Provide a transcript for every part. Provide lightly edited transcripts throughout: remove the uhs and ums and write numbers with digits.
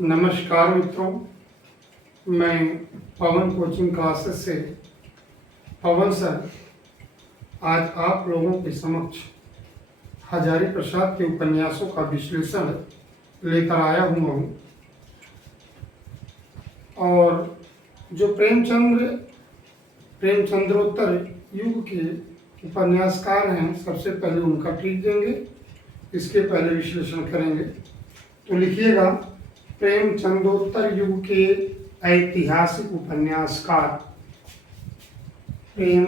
नमस्कार मित्रों, मैं पवन कोचिंग क्लासेस से पवन सर आज आप लोगों के समक्ष हजारी प्रसाद के उपन्यासों का विश्लेषण लेकर आया हुआ हूँ। और जो प्रेमचंद्रोत्तर युग के उपन्यासकार हैं, सबसे पहले उनका ट्रीट देंगे, इसके पहले विश्लेषण करेंगे। तो लिखिएगा, प्रेमचंदोत्तर युग के ऐतिहासिक उपन्यासकार प्रेम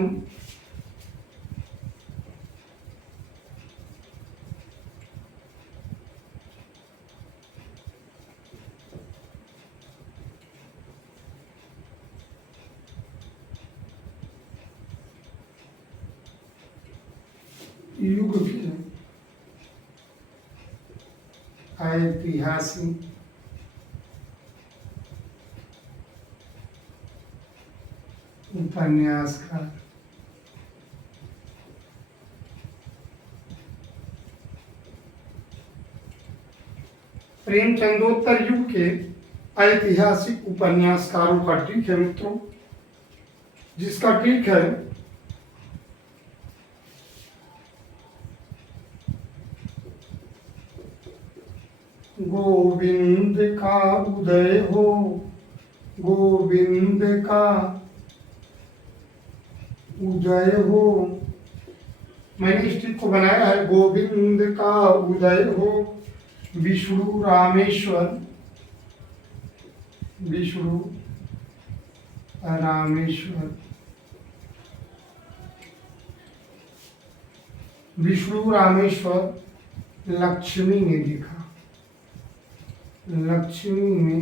युग के ऐतिहासिक उपन्यासकार प्रेमचंदोत्तर युग के ऐतिहासिक उपन्यासकारों का ट्रिक है मित्रों, जिसका ट्रिक है गोविंद का उदय हो, गोविंद का उदय हो। मैंने इस ट्रिक को बनाया है, गोविंद का उदय हो, विष्णु रामेश्वर, विष्णु रामेश्वर, विष्णु रामेश्वर लक्ष्मी ने देखा, लक्ष्मी ने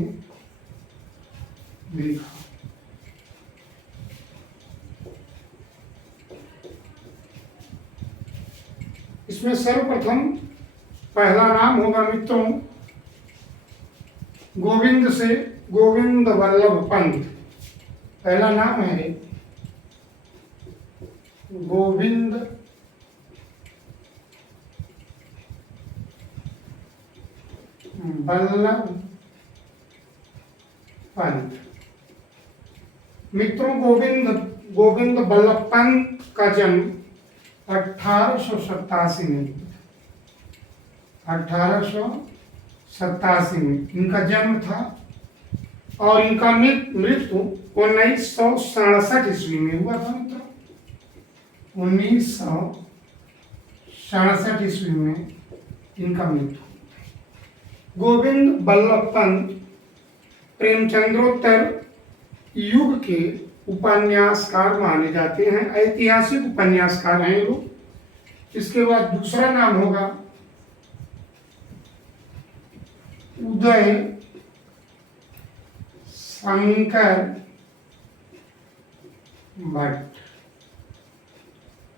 देखा। इसमें सर्वप्रथम पहला नाम होगा मित्रों गोविंद से गोविंद वल्लभ पंत। पहला नाम है गोविंद वल्लभ पंत। मित्रों, गोविंद वल्लभ पंत का जन्म 1887 में, 1887 में इनका जन्म था और इनका मृत्यु 1967 ईस्वी में हुआ था मित्रों। 1967 ईस्वी में इनका मृत्यु। गोविंद वल्लभ पंत प्रेमचंद्रोत्तर युग के उपन्यासकार माने जाते हैं, ऐतिहासिक उपन्यासकार हैं लोग। इसके बाद दूसरा नाम होगा उदय शंकर भट्ट।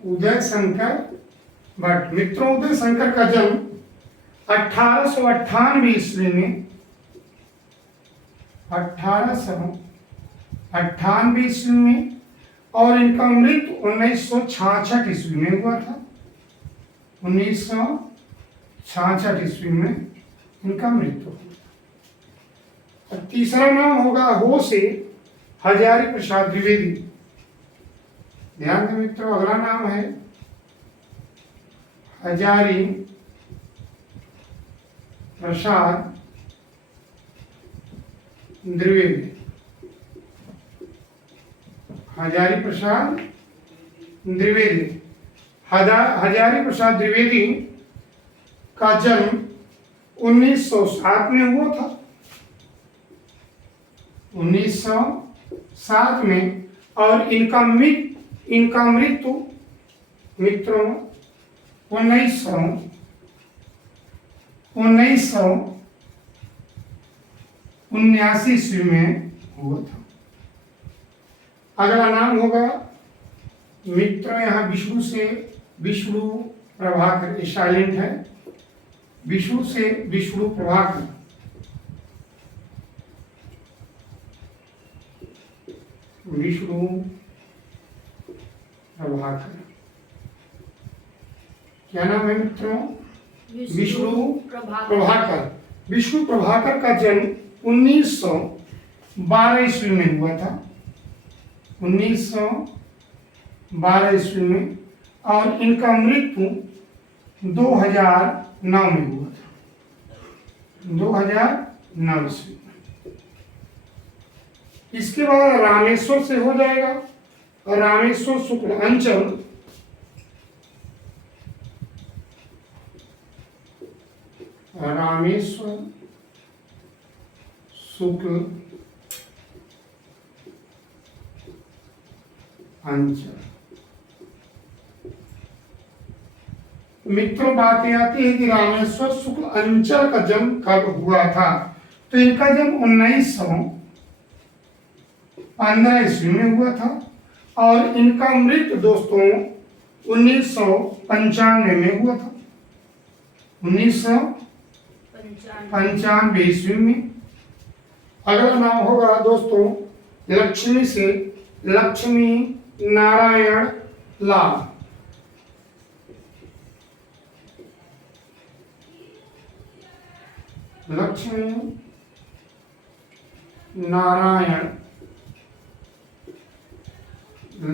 उदय शंकर भट्ट। मित्रों, उदय शंकर का जन्म 1898 ईस्वी में, 1898 ईस्वी में, और इनका मृत्यु 1966 ईस्वी में हुआ था। 1966 ईस्वी में इनका मृत्यु हुआ। और तीसरा नाम होगा हो से हजारी प्रसाद द्विवेदी। ध्यान दें मित्रों, अगला नाम है हजारी प्रसाद द्विवेदी। हजारी प्रसाद द्विवेदी। हजारी प्रसाद द्विवेदी का जन्म 1907 में हुआ था, 1907 में। और इनका मृत्यु मित्रों 1979 ईस्वी में हुआ था। अगला नाम होगा मित्रों, यहाँ विष्णु प्रभाकर, ये साइलेंट है, विष्णु से विष्णु प्रभाकर। विष्णु प्रभाकर, क्या नाम है मित्रों? विष्णु प्रभाकर। विष्णु प्रभाकर का जन्म 1912 ईस्वी में हुआ था, 1912 ईस्वी में, और इनका मृत्यु 2009 में हुआ था, 2009 ईस्वी में। इसके बाद रामेश्वर से हो जाएगा, और रामेश्वर शुक्ल अंचल, रामेश्वर शुक्ल अंचल। मित्रों, बात ये आती है कि रामेश्वर शुक्ल अंचल का जन्म कब हुआ था। तो इनका जन्म 1915 ईस्वी में हुआ था, और इनका मृत्यु दोस्तों 1995 में हुआ था, 1995 ईस्वी में। अगला नाम होगा दोस्तों लक्ष्मी से, लक्ष्मी नारायण लाल। लक्ष्मी नारायण,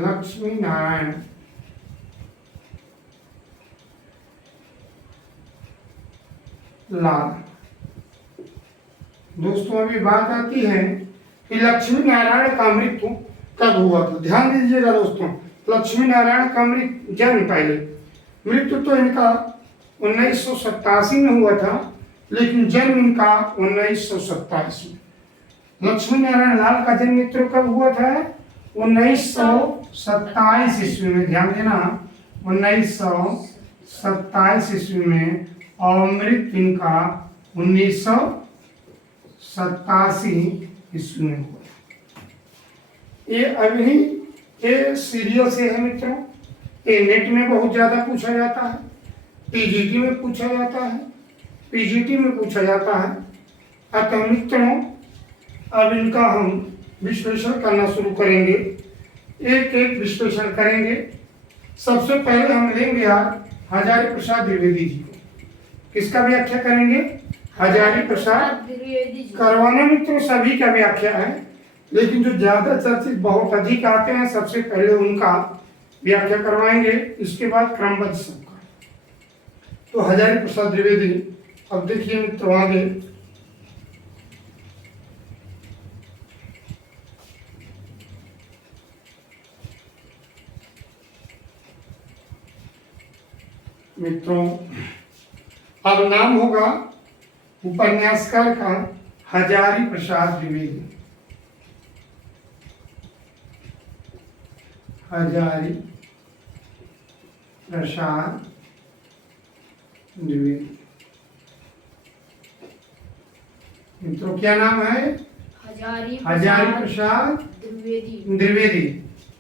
लक्ष्मी नारायण लाल। दोस्तों, अभी बात आती है कि लक्ष्मी नारायण का मृत्यु कब हुआ था। ध्यान दीजिएगा दोस्तों, लक्ष्मी नारायण का जन्म पहले, मृत्यु तो इनका 1987 में हुआ था, लेकिन जन्म इनका 1927 में। लक्ष्मी नारायण लाल का जन्म मित्रों कब हुआ था? 1927 ईस्वी में। ध्यान देना, 1927 ईस्वी में, और मृत्यु इनका 1987 ईस्वी में हुआ। ये अभी ये सीरियल से है मित्रों, ये नेट में बहुत ज्यादा पूछा जाता है, पीजीटी में पूछा जाता है, पीजीटी में पूछा जाता है। अतः मित्रों, अब इनका हम विश्लेषण करना शुरू करेंगे, एक एक विश्लेषण करेंगे। सबसे पहले हम लेंगे हजारी प्रसाद द्विवेदी जी को। किसका व्याख्या करेंगे? हजारी प्रसाद द्विवेदी जी। करवाना मित्रों सभी का व्याख्या है, लेकिन जो ज्यादा चर्चित बहुत अधिक आते हैं, सबसे पहले उनका व्याख्या करवाएंगे, इसके बाद क्रमबद्ध सबका। तो हजारी प्रसाद द्विवेदी, अब देखिए मित्रों आगे, मित्रों अब नाम होगा उपन्यासकार का हजारी प्रसाद द्विवेदी। हजारी प्रसाद द्विवेदी। मित्रों क्या नाम है? हजारी प्रसाद द्विवेदी।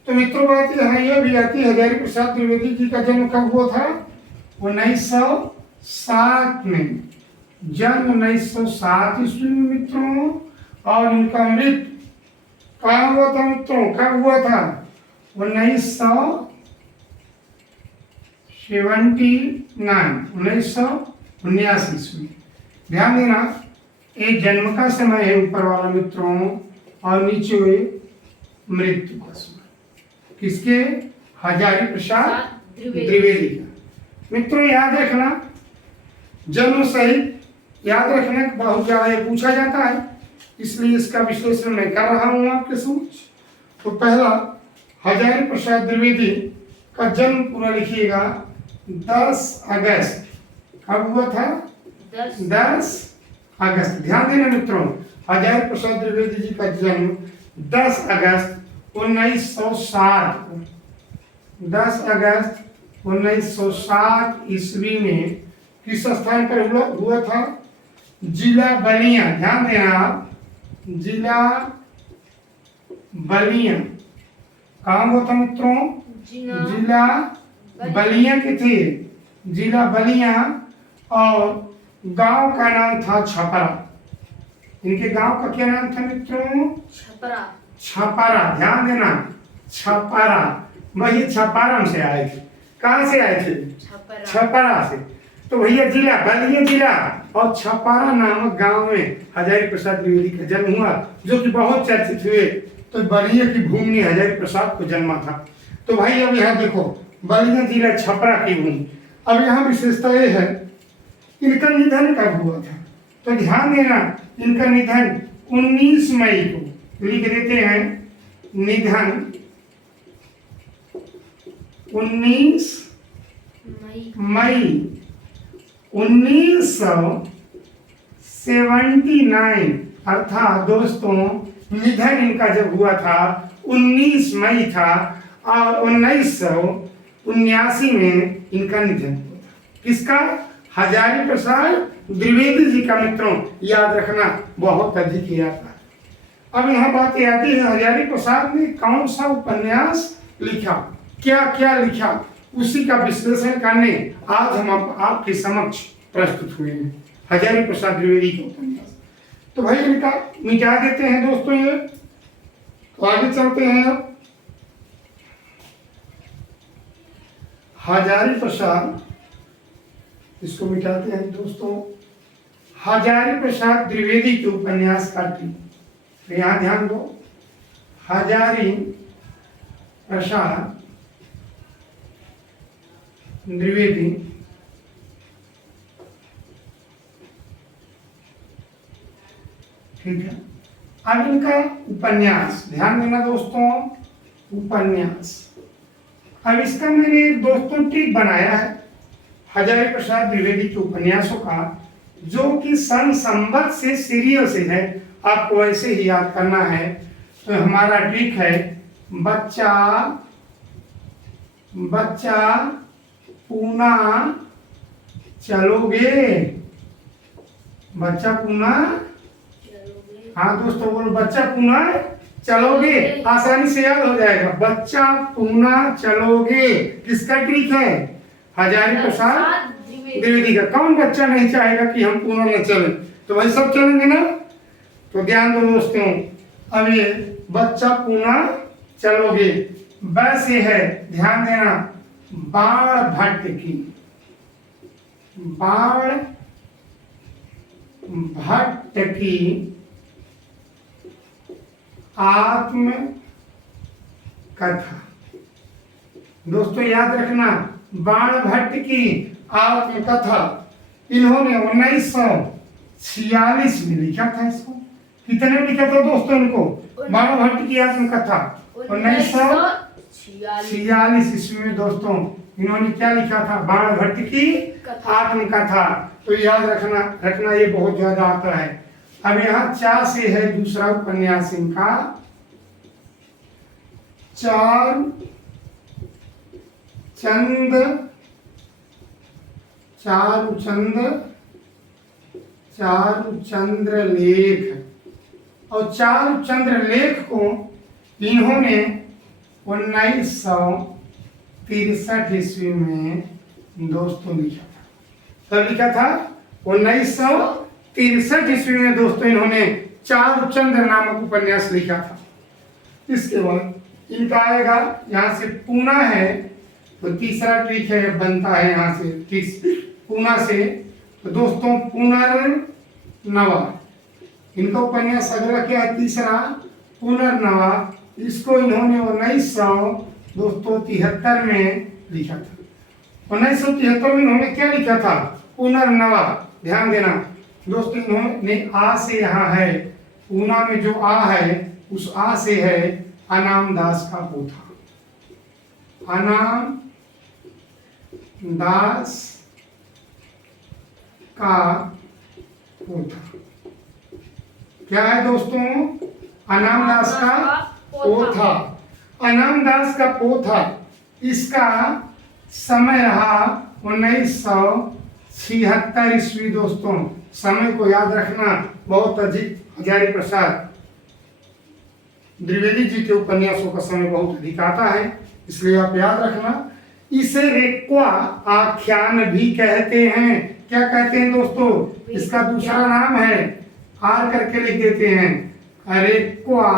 तो मित्रों बात यह भी आती है, हजारी प्रसाद द्विवेदी जी का जन्म कब हुआ था? 1907 में। जन्म 1907 ईस्वी में मित्रों, और इनका मृत्यु कहाँ हुआ था मित्रों? कब हुआ था? 1979 ईस्वी। ध्यान देना, ये जन्म का समय है ऊपर वाला मित्रों, और नीचे हुए मृत्यु का समय। किसके? हजारी प्रसाद द्विवेदी का। मित्रों याद रखना, जन्म सहित याद रखना, बहुत ज्यादा ये पूछा जाता है, इसलिए इसका विश्लेषण मैं कर रहा हूं आपके समक्ष। तो पहला, हजारी प्रसाद द्विवेदी का जन्म पूरा लिखिएगा 10 अगस्त। कब हुआ था? 10 अगस्त। ध्यान देना मित्रों, हजारी प्रसाद द्विवेदी जी का जन्म 10 अगस्त 1907 को, 10 अगस्त 1907 ईस्वी में किस स्थान पर हुआ था? जिला बलिया। ध्यान देना, जिला बलिया। कहाँ हुआ था मित्रों? जिला बलिया के थे, जिला बलिया, और गांव का नाम था छपरा। इनके गांव का क्या नाम था मित्रों? छपरा। ध्यान देना, छपरा, वही छपारम से आए थे। कहाँ से आए थे? छपरा से। तो भैया जिला बलिया जिला और छपारा नामक गांव में हजारी प्रसाद द्विवेदी का जन्म हुआ, जो कि बहुत चर्चित हुए। तो बलिया की भूमि में हजारी प्रसाद को जन्मा था। तो भाई अब यहाँ देखो, बलिया जिला छपरा की भूमि। अब यहाँ विशेषता ये है, इनका निधन कब हुआ था? तो ध्यान देना, इनका निधन 19 मई को, लिख देते हैं निधन 19 मई 1979, अर्थात दोस्तों निधन इनका जब हुआ था 19 मई था और 1979 में इनका निधन हुआ था। किसका? हजारी प्रसाद द्विवेदी जी का। मित्रों याद रखना, बहुत अधिक याद है। अब यहाँ बात ये आती है, हजारी प्रसाद ने कौन सा उपन्यास लिखा, क्या क्या लिखा, उसी का विश्लेषण करने आज हम आपके समक्ष प्रस्तुत हुए हैं। हजारी प्रसाद द्विवेदी का उपन्यास। तो भाई इनका मिटा देते हैं दोस्तों ये। तो आगे चलते हैं अब। हजारी प्रसाद, इसको मिटाते हैं दोस्तों। हजारी प्रसाद द्विवेदी के उपन्यास काटी। तो यहां ध्यान दो, हजारी प्रसाद द्विवेदी ठीक है। अब इनका उपन्यास ध्यान देना दोस्तों, उपन्यास। अब इसका मैंने दोस्तों ट्रिक बनाया है हजारी प्रसाद द्विवेदी के उपन्यासों का, जो कि सन संबत से सीरियल से है। आपको ऐसे ही याद करना है। तो हमारा ट्रिक है, बच्चा बच्चा पूना चलोगे, बच्चा पूना, हाँ दोस्तों बोलो, बच्चा पूना चलोगे, आसानी से याद हो जाएगा। बच्चा पूना चलोगे किसका ट्रिक है? हजारी प्रसाद द्विवेदी का। कौन बच्चा नहीं चाहेगा कि हम पूना न चले? तो भाई सब चलेंगे ना। तो ध्यान दो दोस्तों, अब ये बच्चा पूना चलोगे वैसे है, ध्यान देना, बाण भट्ट की, बाण भट्ट की आत्म कथा। दोस्तों याद रखना, बाण भट्ट की आत्मकथा इन्होंने 1946 में लिखा था। इसको कितने लिखा था दोस्तों इनको? बाण भट्ट की आत्मकथा 1946 ईस्वी में दोस्तों इन्होंने क्या लिखा था? बाण भट्ट की आत्मकथा। तो याद रखना ये बहुत ज्यादा आता है। अब यहाँ चा से है दूसरा उपन्यास इनका, चारुचंद्र लेख। और चारुचंद्र लेख को इन्होंने 1963 ईस्वी में दोस्तों लिखा था। तब लिखा था 1963 ईस्वी में दोस्तों इन्होंने चारुचंद्र नामक उपन्यास लिखा था। इसके बाद इनका आएगा, यहाँ से पूना है तो तीसरा ट्रिक है बनता है यहाँ से पूना से। तो दोस्तों पुनर्नवा, इनका उपन्यास अगला क्या है? तीसरा पुनर्नवा। इसको इन्होंने 1973 में लिखा था। 1973 में इन्होंने क्या लिखा था? पुनर्नवा। ध्यान देना दोस्तों, इन्होंने आ से यहाँ है, पूना में जो आ है उस आ से है अनाम दास का पोथा, अनाम दास का पोथा। क्या है दोस्तों? अनाम दास का पोथा। अनाम दास का पोथा, इसका समय रहा 1976 ईस्वी। दोस्तों समय को याद रखना, बहुत अधिक हजारी प्रसाद द्विवेदी जी के उपन्यासों का समय बहुत अधिक आता है, इसलिए आप याद रखना। इसे रेक्वा आख्यान भी कहते हैं। क्या कहते हैं दोस्तों? इसका दूसरा नाम है, आर करके लिख देते हैं, रेक्वा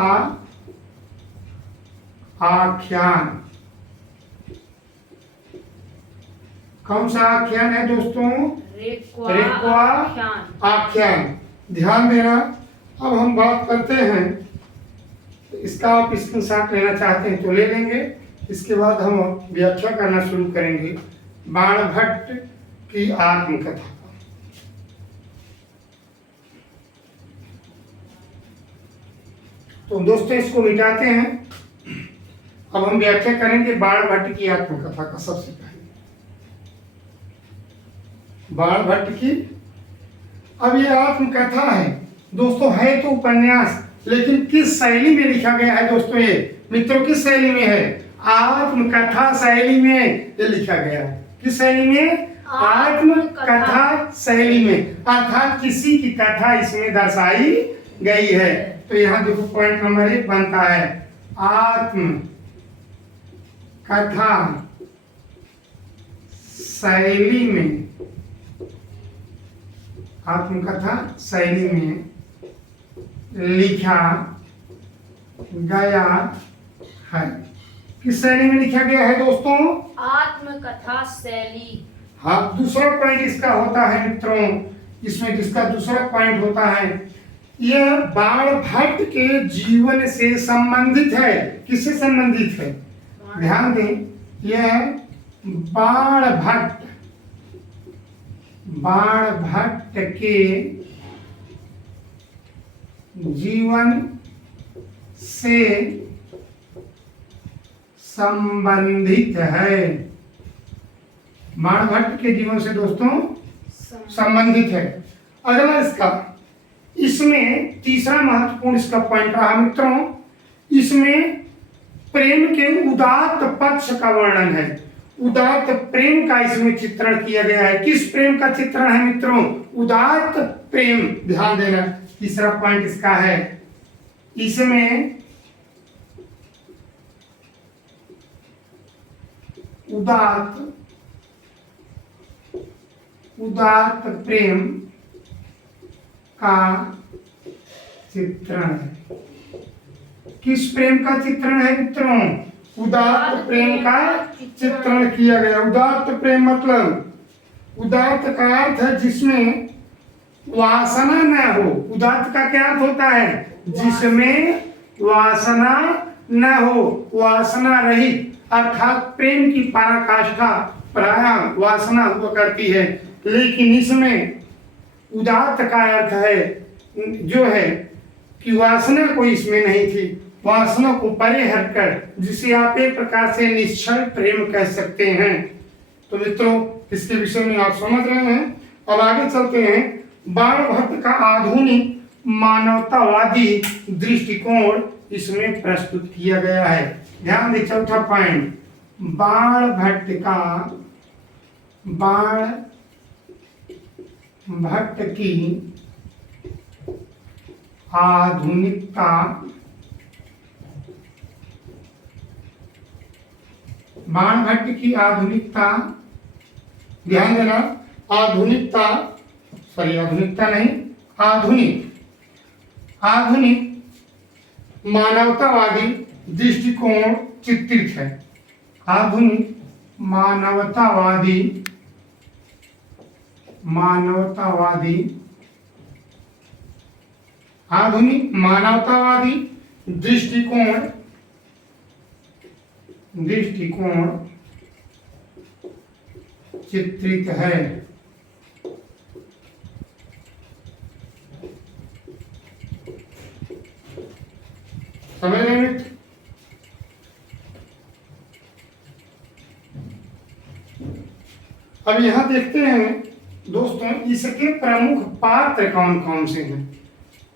आख्यान। कौन सा आख्यान है दोस्तों? रेक्वा आख्यान। ध्यान देना। अब हम बात करते हैं, इसका आप स्क्रीनशॉट लेना चाहते हैं तो ले लेंगे। इसके बाद हम व्याख्या करना शुरू करेंगे बाणभट्ट की आत्मकथा। तो दोस्तों इसको मिटाते हैं। अब हम व्याख्या करेंगे बाणभट्ट की आत्मकथा का। सबसे पहले बाणभट्ट की, अब ये आत्मकथा है दोस्तों, है तो उपन्यास, लेकिन किस शैली में लिखा गया है दोस्तों? ये मित्रों किस शैली में है? आत्मकथा शैली में ये लिखा गया है। किस शैली में? आत्मकथा शैली में, अर्थात किसी की कथा इसमें दर्शाई गई है। तो यहाँ देखो पॉइंट नंबर 1 बनता है आत्म कथा शैली में, आत्मकथा शैली में लिखा गया है। किस शैली में लिखा गया है दोस्तों? आत्मकथा शैली। हाँ, दूसरा पॉइंट इसका होता है मित्रों, इसमें जिसका दूसरा पॉइंट होता है, यह बाणभट्ट के जीवन से संबंधित है। किससे संबंधित है? ध्यान दें, यह बाणभट्ट के जीवन से संबंधित है। बाणभट्ट के जीवन से दोस्तों संबंधित है। अगला इसका, इसमें तीसरा महत्वपूर्ण इसका पॉइंट रहा मित्रों, इसमें प्रेम के उदात्त पक्ष का वर्णन है। उदात्त प्रेम का इसमें चित्रण किया गया है। किस प्रेम का चित्रण है मित्रों? उदात्त प्रेम। ध्यान देना, तीसरा पॉइंट इसका है, इसमें उदात्त प्रेम का चित्रण है। किस प्रेम का चित्रण है मित्रों? उदात्त प्रेम का चित्रण किया गया। उदात्त प्रेम मतलब, उदात्त का अर्थ है जिसमें वासना न हो। उदात्त का क्या अर्थ होता है? जिसमें वासना न हो, वासना रहित, अर्थात प्रेम की पराकाष्ठा प्रायः वासना हुआ करती है, लेकिन इसमें उदात्त का अर्थ है जो है कि वासना कोई इसमें नहीं थी, वासना को परे हटकर, जिसे आप एक प्रकार से निश्चल प्रेम कह सकते हैं। तो मित्रों इसके विषय में आप समझ रहे हैं। अब आगे चलते हैं। बाणभट्ट का आधुनिक मानवतावादी दृष्टिकोण इसमें प्रस्तुत किया गया है। ध्यान दें, चौथा पॉइंट, बाणभट्ट की आधुनिकता, बाणभट्ट की आधुनिकता, ध्यान देना, आधुनिकता नहीं, आधुनिक मानवतावादी दृष्टिकोण चित्रित है। आधुनिक मानवतावादी दृष्टिकोण चित्रित है। समझ रहे मित्र? अब यहां देखते हैं दोस्तों, इसके प्रमुख पात्र कौन कौन से हैं।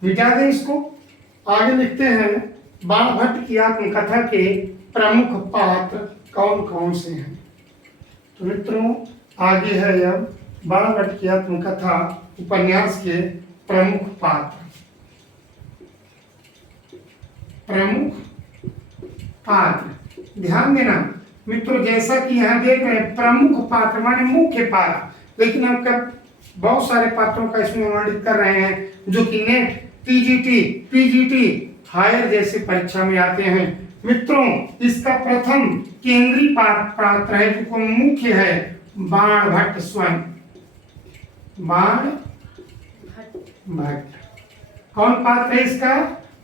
मिटा दें इसको, आगे लिखते हैं बाणभट्ट की आत्मकथा के प्रमुख पात्र कौन कौन से हैं। तो मित्रों आगे है अब बाणभट्ट की आत्मकथा उपन्यास के प्रमुख पात्र। ध्यान देना मित्रों, जैसा कि यहाँ देख रहे हैं प्रमुख पात्र माने मुख्य पात्र, लेकिन हम कब बहुत सारे पात्रों का इसमें वर्णित कर रहे हैं जो कि नेट, पीजीटी, हायर जैसे परीक्षा में आते हैं। मित्रों इसका प्रथम केंद्रीय पात्र है जो मुख्य है, बाणभट्ट स्वयं, बाणभट्ट। कौन पात्र है इसका?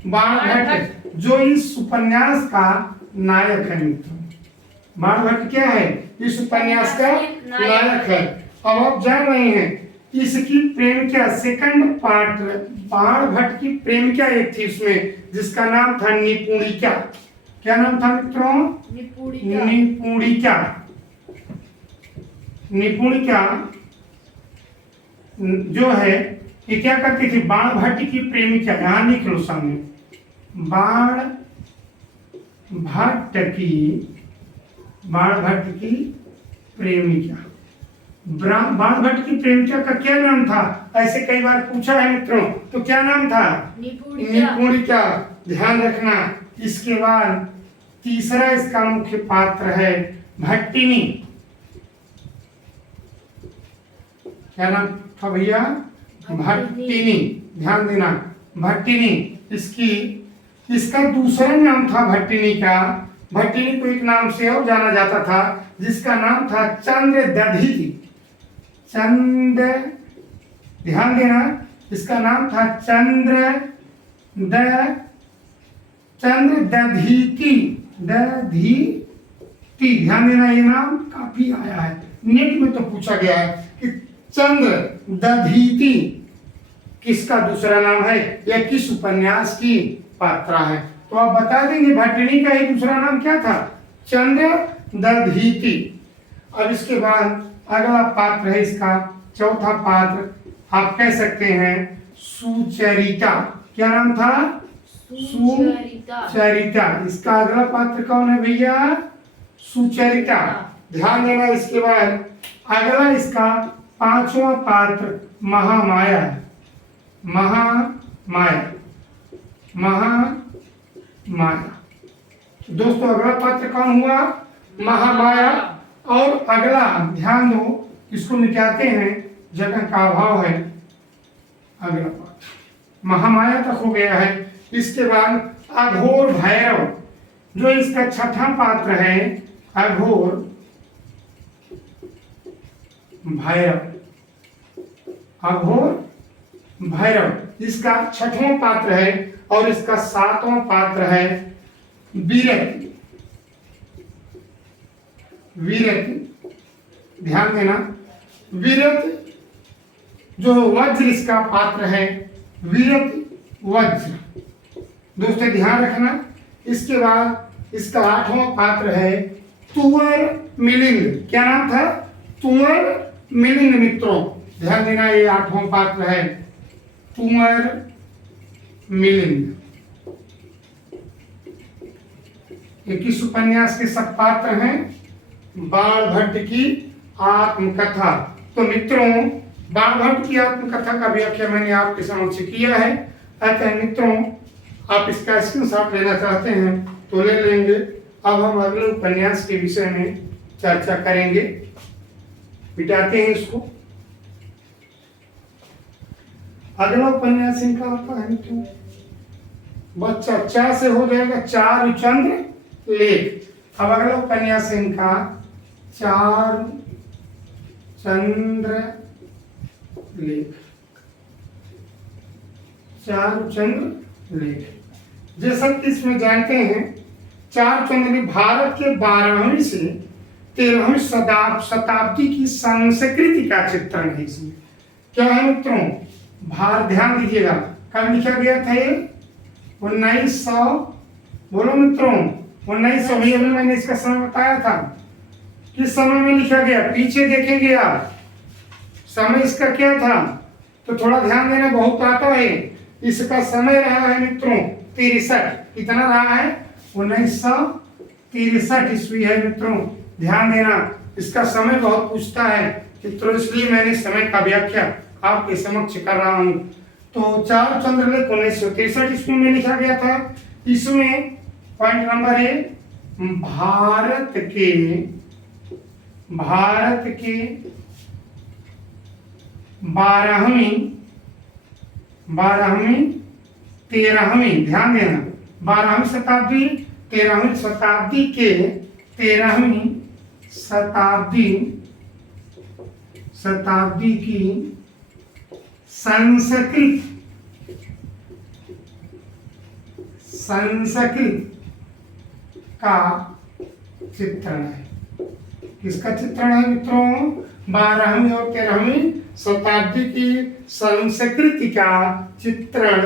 बाणभट्ट, जो इस उपन्यास का नायक है मित्रों। बाणभट्ट क्या है? इस उपन्यास का नायक है। अब आप जान रहे हैं इसकी प्रेमिका, सेकंड पार्ट, बाणभट्ट की प्रेमिका एक थी उसमें, जिसका नाम था निपुणिका। क्या नाम था मित्रों? निपुणिका। निपुणिका जो है ये क्या करती थी? बाणभट्ट की प्रेमिका, यहां लिख लो सामने, बाणभट्ट की प्रेमिका। बाणभट्ट की प्रेमिका का क्या नाम था? ऐसे कई बार पूछा है मित्रों, तो क्या नाम था? निपुणिका। ध्यान रखना। इसके बाद तीसरा इसका मुख्य पात्र है भट्टिनी। क्या नाम था भैया? भट्टिनी। ध्यान देना, भट्टिनी। इसका दूसरा नाम था भट्टिनी का। भट्टिनी को एक नाम से और जाना जाता था, जिसका नाम था चंद्रदधीति। ध्यान देना, इसका नाम था चंद्रदधीति। ध्यान देना, ये नाम काफी आया है, नेट में तो पूछा गया है कि चंद्रदधीति किसका दूसरा नाम है या किस उपन्यास की पात्रा है। तो आप बता देंगे भट्टिनी का ही दूसरा नाम क्या था? चंद्रदधीति। अब इसके बाद अगला पात्र है इसका, चौथा पात्र आप कह सकते हैं सुचरिता। क्या नाम था? सुचरिता। इसका अगला पात्र कौन है भैया? सुचरिता। ध्यान देना। इसके बाद अगला इसका पांचवा पात्र महामाया। दोस्तों अगला पात्र कौन हुआ? महामाया। और अगला ध्यान दो, इसको मिटाते हैं, जगह का अभाव है। अगला पात्र महामाया तक हो गया है। इसके बाद अघोर भैरव, जो इसका छठा पात्र है। अघोर भैरव इसका छठवां पात्र है। और इसका सातवां पात्र है वीरति। ध्यान देना, वीरति जो वज्र इसका पात्र है, वीरति वज्र। दोस्तों ध्यान रखना। इसके बाद इसका आठवां पात्र है तुवर मिलिंद। क्या नाम था? तुवर मिलिंद मित्रों। ध्यान देना, ये आठवां पात्र है तुवर मिलिंद। ये किस उपन्यास के सब पात्र हैं? बाणभट्ट की आत्मकथा। तो मित्रों बाणभट्ट की आत्मकथा का व्याख्या मैंने आपके समक्ष किया है। अतः मित्रों आप इसका स्क्रीनशॉट लेना चाहते हैं तो ले लेंगे। अब हम अगले उपन्यास के विषय में चर्चा करेंगे। मिटाते हैं इसको। अगला उपन्यास इनका आता है मित्रों, बच्चा चा से हो जाएगा चारुचंद्र लेख। अब अगला उपन्यास इनका चारुचंद्र लेख। चारुचंद्र लेख, जैसा कि इसमें जानते हैं, चारुचंद्र भारत के 12वीं से 13वीं शताब्दी की संस्कृति का चित्रण है। इसमें क्या है मित्रों? ध्यान दीजिएगा, कब लिखा गया था ये? 1900। बोलो मित्रों, 1900। अभी मैंने इसका समय बताया था, किस समय में लिखा गया? पीछे देखेंगे आप, समय इसका क्या था, तो थोड़ा ध्यान देना, बहुत आता है। इसका समय रहा है मित्रों 63। कितना रहा है? 1963 ईस्वी है मित्रों। ध्यान देना, इसका समय बहुत पूछता है मित्रों, इसलिए मैंने समय का व्याख्या आपके समक्ष कर रहा हूं। तो चारुचंद्र लेख 1963 ईस्वी में लिखा गया था। इसमें पॉइंट नंबर है भारत के 12वीं 13वीं, ध्यान देना, 12वीं शताब्दी 13वीं शताब्दी के 13वीं शताब्दी शताब्दी की संस्कृत का चित्रण है। किसका चित्रण है मित्रों? 12वीं और 13वीं शताब्दी की संस्कृति का चित्रण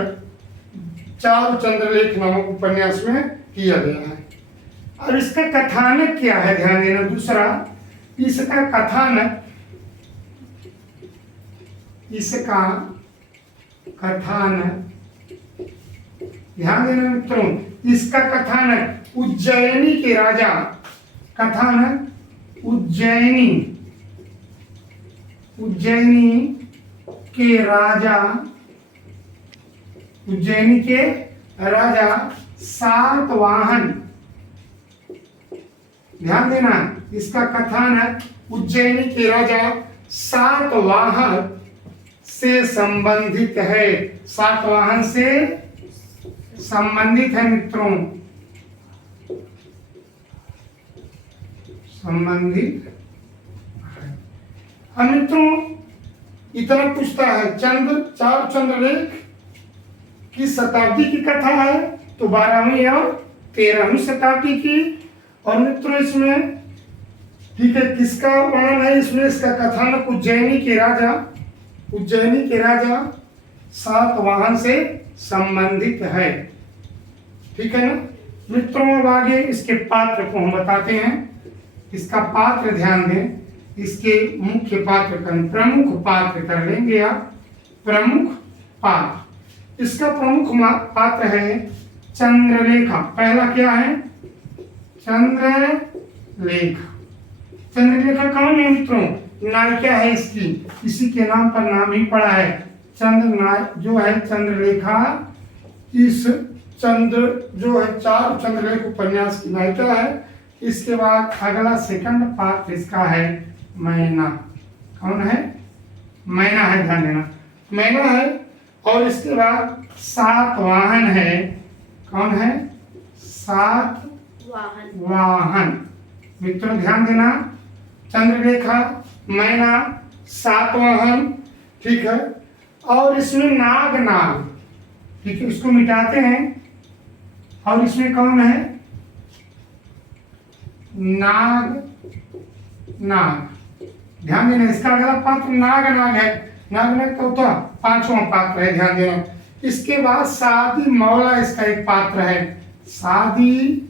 चारुचंद्रलेख नामक उपन्यास में किया गया है। और इसका कथानक क्या है, ध्यान देना। दूसरा, इसका कथानक ध्यान देना मित्रों, इसका कथानक उज्जैनी के राजा, उज्जैनी के राजा सातवाहन, ध्यान देना, इसका कथानक उज्जैनी के राजा सातवाहन से संबंधित है। सातवाहन से संबंधित है मित्रों, संबंधित है। अब मित्रों इतना पूछता है, चारुचंद्रलेख की शताब्दी की कथा है, तो 12वीं और 13वीं शताब्दी की। और मित्रों इसमें ठीक है, किसका वर्णन है इसमें? इसका कथानक उज्जैनी के राजा सातवाहन से संबंधित है। ठीक है ना मित्रों? अब आगे इसके पात्र को हम बताते हैं। इसका पात्र ध्यान दें, इसके मुख्य पात्र प्रमुख पात्र कर लेंगे आप। प्रमुख पात्र, इसका प्रमुख पात्र है चंद्रलेखा। पहला क्या है? चंद्रलेखा। चंद्रलेखा कौन है मित्रों? नायिका है इसकी, इसी के नाम पर नाम ही पड़ा है। चंद्रलेखा इस जो है चारुचंद्रलेख उपन्यास की नायिका है। इसके बाद अगला सेकंड पात्र इसका है मैना। कौन है? मैना है, ध्यान देना, मैना है। और इसके बाद सातवाहन है। कौन है? सातवाहन। मित्रों ध्यान देना, चंद्रलेखा, मैना, सातवाहन, ठीक है। और इसमें नाग, ठीक है, इसको मिटाते हैं। और इसमें कौन है? नाग। ध्यान देना, इसका अगला पात्र नाग है। नाग चौथा 5वां पात्र है, ध्यान देना। इसके बाद सादी मौला इसका एक पात्र है। सादी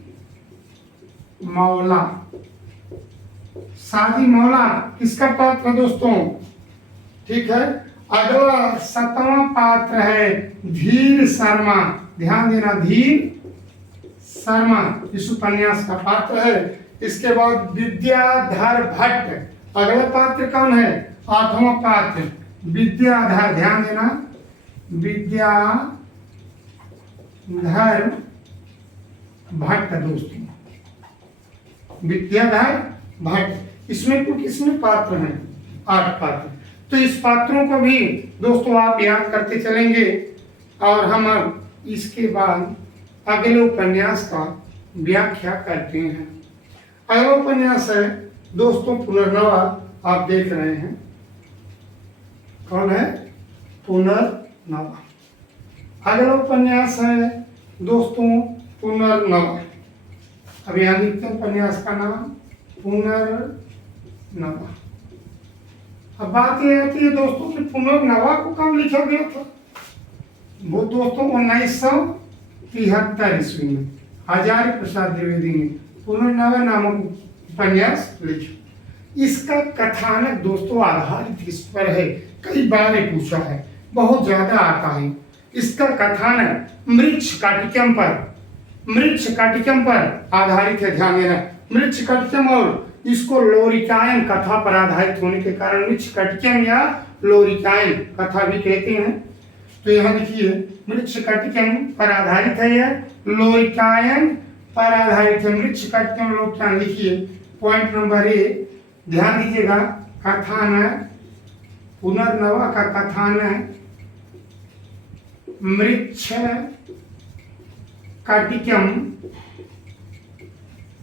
मौला किसका पात्र दोस्तों? ठीक है। अगला 7वां पात्र है धीर शर्मा। ध्यान देना, धीर शर्मा इस उपन्यास का पात्र है। इसके बाद विद्याधर भट्ट। अगला पात्र कौन है? 8वां पात्र विद्याधर। ध्यान देना, विद्याधर भट्ट दोस्तों, विद्याधर भट्ट। इसमें कुल कितने पात्र हैं? 8 पात्र। तो इस पात्रों को भी दोस्तों आप याद करते चलेंगे। और हम अब इसके बाद अगले उपन्यास का व्याख्या करते हैं। अगला उपन्यास है दोस्तों पुनर्नवा। आप देख रहे हैं, कौन है? पुनर्नवा। अगला उपन्यास है दोस्तों पुनर्नवा। अब यहाँ लिखते हैं उपन्यास का नाम पुनर्नवा। अब बात यह आती है दोस्तों कि पुनर्नवा को कब लिखा गया था? वो दोस्तों 1973 ईस्वी में हजारी प्रसाद द्विवेदी ने पुनर्नवा नामक उपन्यास लिखा। इसका कथानक दोस्तों आधारित इस पर है, कई बार ये पूछा है, बहुत ज्यादा आता है। इसका कथानक मृच्छकटिकम पर आधारित है। ध्यान देना, मृच्छकटिकम, और इसको लोरिकायन कथा पर आधारित होने के कारण मृच्छकटिकम या लोरिकायन कथा भी कहते हैं। तो यहाँ देखिए, मृच्छकटिकम पर आधारित है, यह लोरिकायन पर आधारित है। मृच्छकटिकम लोरिकायन लिखिए। पॉइंट नंबर 1 ध्यान दीजिएगा, कथानक पुनर्नवा का कथानक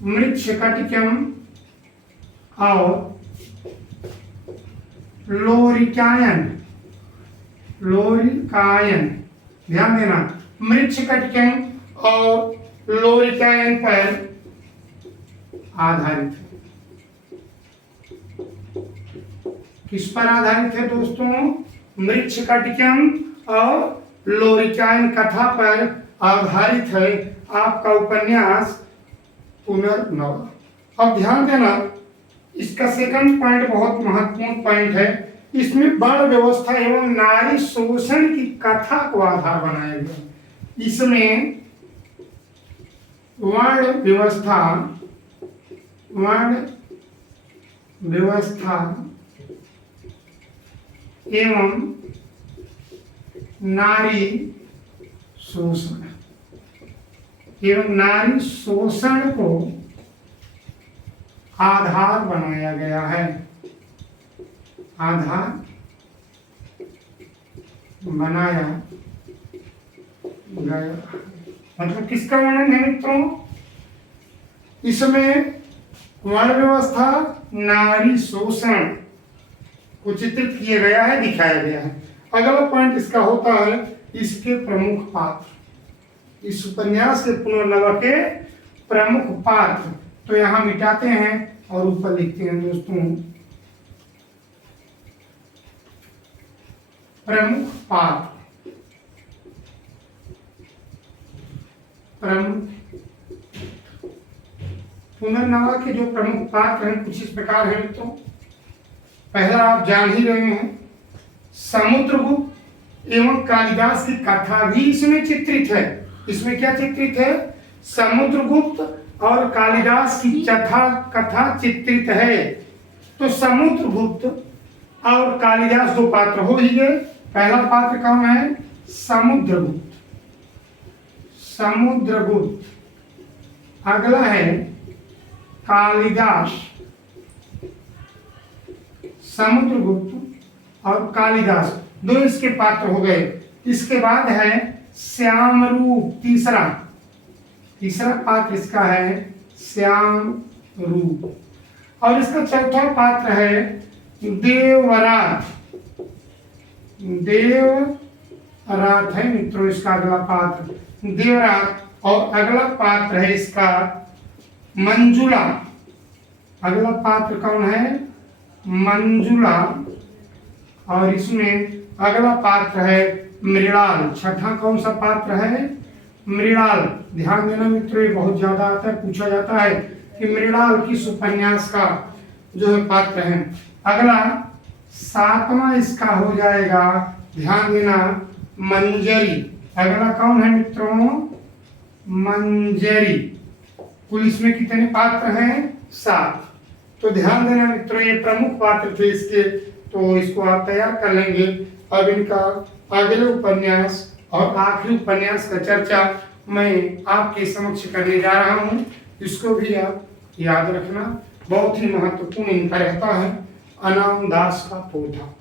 मृच्छकटिकम और लोरिकायन, लोरिकायन, ध्यान देना, मृच्छकटिकम और लोरिकायन पर आधारित है। किस पर आधारित है दोस्तों? मृच्छकटिकम और लोरिकायन कथा पर आधारित है आपका उपन्यास पुनर्नवा। अब ध्यान देना, इसका सेकंड पॉइंट बहुत महत्वपूर्ण पॉइंट है। इसमें वर्ण व्यवस्था एवं नारी शोषण की कथा को आधार बनाया गया। इसमें वर्ण व्यवस्था एवं नारी शोषण को आधार बनाया गया है। आधार बनाया गया, मतलब किसका वर्णन है मित्रों? इसमें वर्ण व्यवस्था, नारी शोषण को चित्रित किया गया है, दिखाया गया है। अगला पॉइंट इसका होता है इसके प्रमुख पात्र। इस उपन्यास के पुनर्नवा के प्रमुख पात्र, तो यहां मिटाते हैं और ऊपर लिखते हैं दोस्तों प्रमुख पात्र। पुनर्नवा के जो प्रमुख पात्र हैं कुछ इस प्रकार हैं मित्रों। पहला आप जान ही रहे हैं, समुद्रगुप्त एवं कालिदास की कथा भी इसमें चित्रित है। इसमें क्या चित्रित है? समुद्रगुप्त और कालिदास की कथा चित्रित है। तो समुद्रगुप्त और कालिदास दो पात्र हो ही गए। पहला पात्र कौन है? समुद्रगुप्त। अगला है कालिदास। समुद्रगुप्त और कालिदास दो इसके पात्र हो गए। इसके बाद है श्यामरूप, तीसरा पात्र इसका है श्यामरूप। और इसका चौथा पात्र है देवरात है मित्रों इसका अगला पात्र देवरात। और अगला पात्र है इसका मंजुला। अगला पात्र कौन है? मंजुला। और इसमें अगला पात्र है मृणाल। छठा कौन सा पात्र है? मृणाल। ध्यान देना मित्रों, ये बहुत ज्यादा आता है, पूछा जाता है कि मृणाल किस उपन्यास का जो है पात्र है। अगला सातवां इसका हो जाएगा, ध्यान देना, मंजरी। अगला कौन है मित्रों? मंजरी। कुल इसमें कितने पात्र हैं? 7। तो ध्यान देना मित्रों, ये प्रमुख पात्र थे इसके, तो इसको आप तैयार कर लेंगे। अब इनका अगले उपन्यास और आखिरी उपन्यास का चर्चा मैं आपके समक्ष करने जा रहा हूं। इसको भी आप याद रखना, बहुत ही महत्वपूर्ण इनका रहता है अनाम दास का पोथा।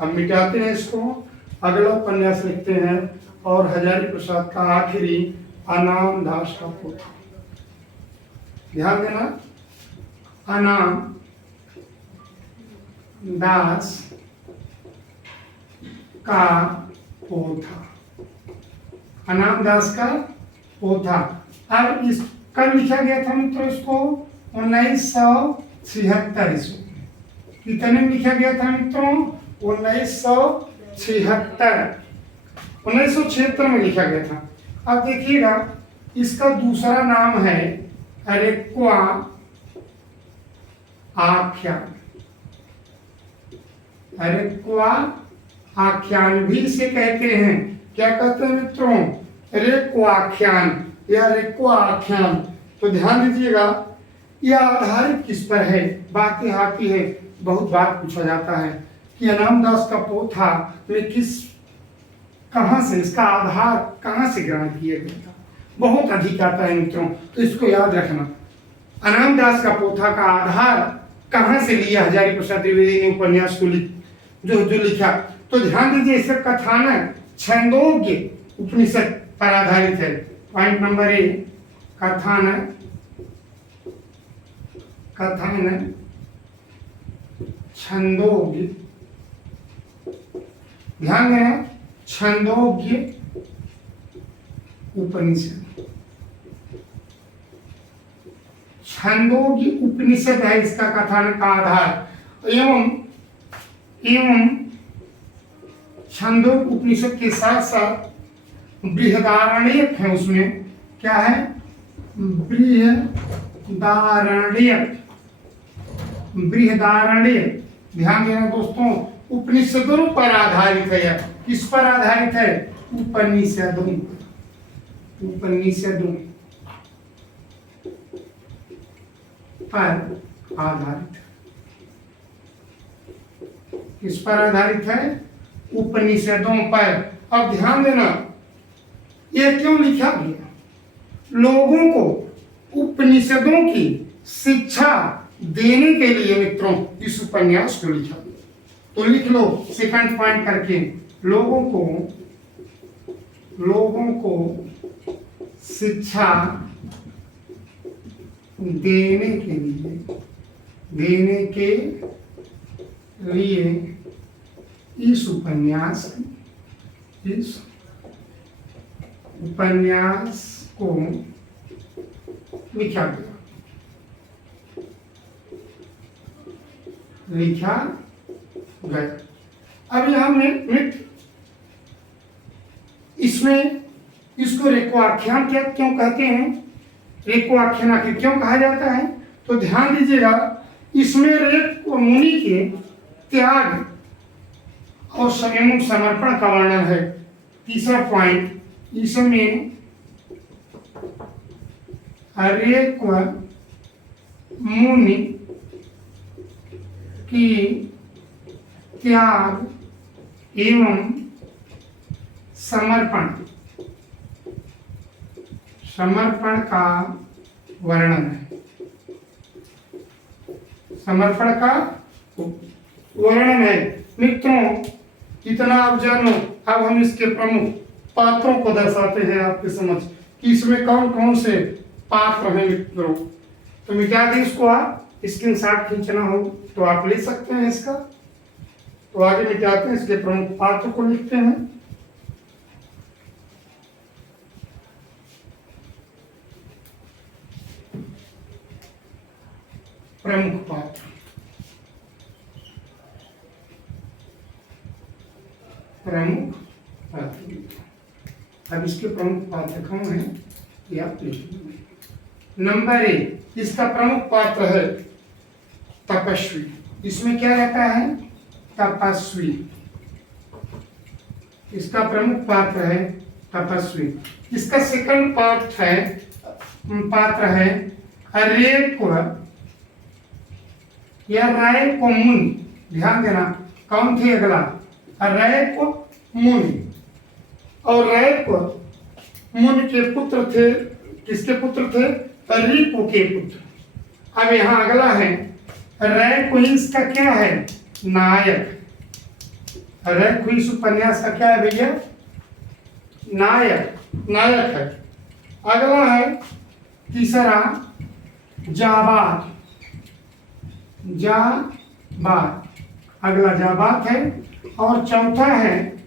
अब मिटाते हैं इसको, अगला उपन्यास लिखते हैं और हजारी प्रसाद का आखिरी अनाम दास का पोथा। ध्यान देना, अनाम दास का पोथा, अनाम दास का पोथा। अब इस कब लिखा गया था मित्रों? इसको 1976 ईस्वी। कितने में लिखा गया था मित्रों? 1976 में लिखा गया था। अब देखिएगा, इसका दूसरा नाम है रेक्वा आख्यान। रेक्वा आख्यान भी इसे कहते हैं। क्या कहते हैं मित्रों? रेक्वाख्यान या रेक्वा आख्यान। तो ध्यान दीजिएगा, यह आधारित किस पर है? बात यह आती है, बहुत बार पूछा जाता है कि अनाम दास का पोथा में कहां से, इसका आधार कहां से ग्रहण किया गया था? बहुत अधिक आता है मित्रों, तो इसको याद रखना। अनाम दास का पोथा का आधार कहां से लिया हजारी प्रसाद द्विवेदी ने उपन्यास को जो लिखा? तो ध्यान दीजिए, इसका कथानक छंदोग्य उपनिषद पर आधारित है। पॉइंट नंबर 1, कथानक छंदोग्य ध्यान देना, छंदोग्य उपनिषद। छंदोग्य उपनिषद है इसका कथन का आधार। एवं छंदोग्य उपनिषद के साथ साथ बृहदारण्यक है, उसमें क्या है, बृहदारण्यक। ध्यान देना दोस्तों, उपनिषदों पर आधारित है। किस पर आधारित है? उपनिषदों पर आधारित है। किस पर आधारित है? उपनिषदों पर। अब ध्यान देना, यह क्यों लिखा गया? लोगों को उपनिषदों की शिक्षा देने के लिए मित्रों इस उपन्यास को लिखा गया। तो लिख लो सेकंड पॉइंट करके, लोगों को शिक्षा देने के लिए इस उपन्यास को लिखा गया। अब यहां मित्र इसमें इसको रेकोआख्यान क्या क्यों कहते हैं? रेकोआख्यान आखिर क्यों कहा जाता है? तो ध्यान दीजिएगा, इसमें रेक और मुनि के त्याग और समर्पण का वर्णन है। तीसरा पॉइंट, इसमें रेक व मुनि की त्याग एवं समर्पण का वर्णन है। समर्पण का वर्णन है। मित्रों इतना आप जानो। अब हम इसके प्रमुख पात्रों को दर्शाते हैं आपके समझ कि इसमें कौन कौन से पात्र हैं मित्रों। तो मिटा दें इसको, आप स्क्रीनशॉट खींचना हो तो आप ले सकते हैं इसका। तो आगे मिटाते हैं, इसके प्रमुख पात्र को लिखते हैं। प्रमुख पात्र, अब इसके प्रमुख पात्र कौन है ये आप लिख लीजिए। नंबर 1, इसका प्रमुख पात्र है तपस्वी। इसमें क्या रहता है? तपस्वी। इसका प्रमुख पात्र है तपस्वी। इसका सेकंड पात्र है रेक या राय को मुनि। ध्यान देना, कौन थे अगला? रैक मुनि। और रैक मुनि के पुत्र थे। किसके पुत्र थे? रिपु के पुत्र। अब यहां अगला है रैक। इसका क्या है? नायक। रैक इस उपन्यास का क्या है भैया? नायक है। अगला है तीसरा जाबात। अगला जाबात है। और चौथा है